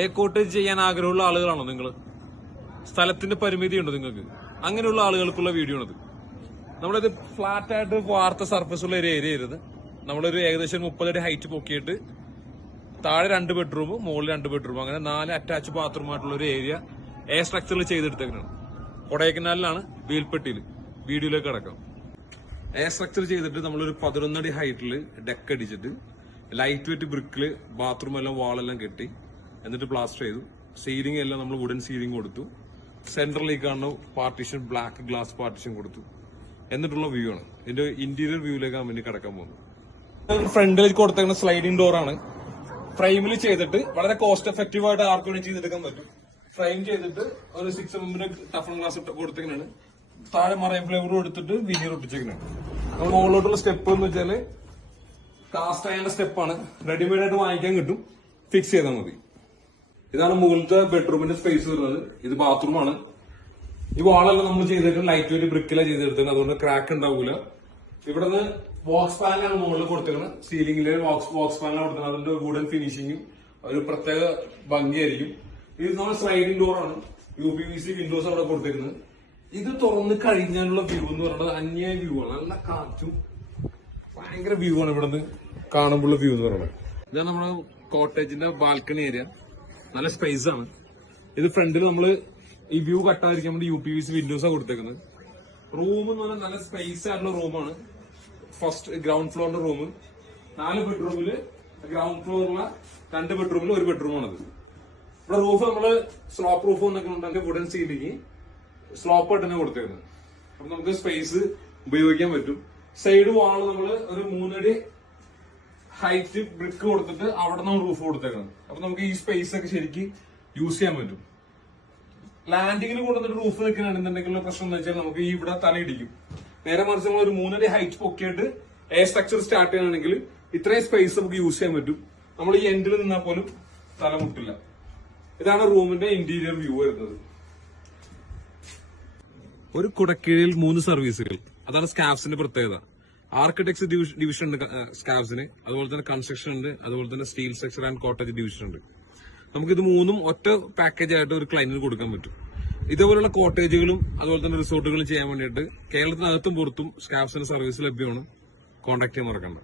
A cottage ചെയ്യാൻ ആഗ്രഹമുള്ള ആളുകളാണോ നിങ്ങൾ? സ്ഥലത്തിന്റെ പരിമിതി ഉണ്ടോ നിങ്ങൾക്ക്? അങ്ങനെയുള്ള ആളുകൾക്കുള്ള വീഡിയോ ആണിത്. നമ്മളിത് ഫ്ലാറ്റ് ആയിട്ട് വാർത്ത സർഫസ് ഉള്ള ഒരു ഏരിയ ആയിരുന്നു. നമ്മളൊരു ഏകദേശം 30 അടി ഹൈറ്റ് പൊക്കിയിട്ട് താഴെ 2 ബെഡ്റൂം, മുകളിൽ 2 ബെഡ്റൂം, അങ്ങനെ 4 അറ്റാച്ച് ബാത്റൂമായിട്ടുള്ള ഒരു ഏരിയ എ സ്ട്രക്ചറിൽ ചെയ്തെടുത്തേക്കാണ്. കൊടൈക്കനാലിലാണ്, വീൽപ്പെട്ടിയിൽ. വീഡിയോയിലേക്ക് അടക്കാം. എ സ്ട്രക്ചർ ചെയ്തിട്ട് നമ്മളൊരു 11 അടി ഹൈറ്റിൽ ഡെക്ക് അടിച്ചിട്ട് ലൈറ്റ് വെയിറ്റ് ബ്രിക്കില് ബാത്റൂം എല്ലാം വാളെല്ലാം കെട്ടി എന്നിട്ട് പ്ലാസ്റ്റർ ചെയ്തു. സീലിംഗ് എല്ലാം നമ്മൾ വുഡൻ സീലിംഗ് കൊടുത്തു. സെന്ററിലേക്ക് കാണുന്ന പാർട്ടീഷൻ ബ്ലാക്ക് ഗ്ലാസ് പാർട്ടീഷൻ കൊടുത്തു. എന്നിട്ടുള്ള വ്യൂ ആണ്. ഇതിന്റെ ഇന്റീരിയർ വ്യൂയിലേക്കാണ് വേണ്ടി കിടക്കാൻ പോകുന്നത്. ഫ്രണ്ടിലേക്ക് കൊടുത്തേക്കുന്ന സ്ലൈഡിംഗ് ഡോർ ആണ്. ഫ്രെയിമിൽ ചെയ്തിട്ട് വളരെ കോസ്റ്റ് എഫക്റ്റീവ് ആയിട്ട് ആർക്ക് വേണ്ടി ചെയ്തെടുക്കാൻ പറ്റും. ഫ്രെയിം ചെയ്തിട്ട് ഒരു 6 mm ടഫൺ ഗ്ലാസ് കൊടുത്തേക്കാണ്. താഴെ മറൈൻ ഫ്ലേവർ എടുത്തിട്ട് വിനീർ ഒട്ടിച്ചേക്കാണ്. മുകളിലോട്ടുള്ള സ്റ്റെപ്പ് എന്ന് വെച്ചാല് കാസ്റ്റ് അയണിന്റെ സ്റ്റെപ്പാണ്. റെഡിമെയ്ഡ് ആയിട്ട് വാങ്ങിക്കാൻ കിട്ടും. ഫിക്സ് ചെയ്താൽ മതി. ഇതാണ് മുകളിലത്തെ ബെഡ്റൂമിന്റെ സ്പേസ് വരുന്നത്. ഇത് ബാത്റൂമാണ്. ഈ വാളെല്ലാം നമ്മൾ ചെയ്തിട്ട് ലൈറ്റ് വെയിറ്റ് ബ്രിക്കിലാണ് ചെയ്തെടുത്തത്. അതുകൊണ്ട് ക്രാക്ക് ഉണ്ടാവൂല. ഇവിടുന്ന് ബോക്സ് പാനലാണ് മുകളിൽ കൊടുത്തിരിക്കുന്നത്. സീലിംഗിലെ ബോക്സ് പാനലാണ് കൊടുത്തത്. അതിന്റെ വുഡൻ ഫിനിഷിങ്ങും ഒരു പ്രത്യേക ഭംഗിയായിരിക്കും. ഇത് നമ്മൾ സ്ലൈഡിംഗ് ഡോറാണ്. UPVC വിൻഡോസ് അവിടെ കൊടുത്തിരുന്നത്. ഇത് തുറന്ന് കഴിഞ്ഞാലുള്ള വ്യൂ എന്ന് പറയുന്നത് അന്യായ വ്യൂ ആണ്. നല്ല കാറ്റും ഭയങ്കര വ്യൂ ആണ്. ഇവിടുന്ന് കാണുമ്പോഴുള്ള വ്യൂ എന്ന് പറയുന്നത് ഇതാണ് നമ്മുടെ കോട്ടേജിന്റെ ബാൽക്കണി ഏരിയ. നല്ല സ്പേസ് ആണ്. ഇത് ഫ്രണ്ടിൽ നമ്മള് ഈ വ്യൂ കട്ടാതിരിക്കാൻ വേണ്ടി UPVC വിൻഡോസാണ് കൊടുത്തേക്കുന്നത്. റൂം എന്ന് പറഞ്ഞാൽ നല്ല സ്പേസ് ആയിട്ടുള്ള റൂമാണ്. ഫസ്റ്റ് ഗ്രൗണ്ട് ഫ്ലോറിന്റെ റൂം. 4 ബെഡ്റൂമില് ഗ്രൗണ്ട് ഫ്ലോറിലെ 2 ബെഡ്റൂമിൽ 1 ബെഡ്റൂമാണത്. ഇവിടെ റൂഫ് നമ്മള് സ്ലോപ്പ് റൂഫ് എന്നൊക്കെ ഉണ്ടെങ്കിൽ വുഡൻ സീലിംഗ് സ്ലോപ്പ് ആയിട്ട് തന്നെ കൊടുത്തേക്കുന്നത്. അപ്പൊ നമുക്ക് സ്പേസ് ഉപയോഗിക്കാൻ പറ്റും. സൈഡ് വാള് നമ്മള് ഒരു 3 അടി ഹൈറ്റ് ബ്രിക്ക് കൊടുത്തിട്ട് അവിടെ നിന്ന് റൂഫ് കൊടുത്തേക്കണം. അപ്പൊ നമുക്ക് ഈ സ്പേസ് ഒക്കെ ശരിക്കും യൂസ് ചെയ്യാൻ പറ്റും. ലാൻഡിങ്ങിന് കൊണ്ടുവന്നിട്ട് റൂഫ് നിൽക്കണമെന്നുണ്ടെങ്കിലുള്ള പ്രശ്നം എന്ന് വെച്ചാൽ നമുക്ക് ഈ ഇവിടെ തല ഇടിക്കും. നേരെ മറിച്ച് നമ്മൾ ഒരു 3 അടി ഹൈറ്റ് പൊക്കിയിട്ട് എ സ്ട്രക്ചർ സ്റ്റാർട്ട് ചെയ്യണമെങ്കിൽ ഇത്രയും സ്പേസ് നമുക്ക് യൂസ് ചെയ്യാൻ പറ്റും. നമ്മൾ ഈ എൻഡിൽ നിന്നാൽ പോലും തല മുട്ടില്ല. ഇതാണ് റൂമിന്റെ ഇന്റീരിയർ വ്യൂ വരുന്നത്. ഒരു കുടക്കീഴിൽ 3 സർവീസുകൾ. അതാണ് സ്കാഫ്സിന്റെ പ്രത്യേകത. ആർക്കിടെക്ചർ ഡിവിഷൻ ഉണ്ട് സ്കാഫ്സിന്, അതുപോലെ തന്നെ കൺസ്ട്രക്ഷൻ ഉണ്ട്, അതുപോലെ തന്നെ steel structure and cottage division ഉണ്ട്. നമുക്കിത് 3ഉം ഒറ്റ പാക്കേജ് ആയിട്ട് ഒരു ക്ലയന്റിന് കൊടുക്കാൻ പറ്റും. ഇതേപോലുള്ള കോട്ടേജുകളും അതുപോലെ തന്നെ റിസോർട്ടുകളും ചെയ്യാൻ വേണ്ടിയിട്ട് കേരളത്തിനകത്തും പുറത്തും സ്കാഫ്സിന്റെ സർവീസ് ലഭ്യമാണ്. കോൺടാക്ട് ചെയ്യാൻ മറക്കണ്ട.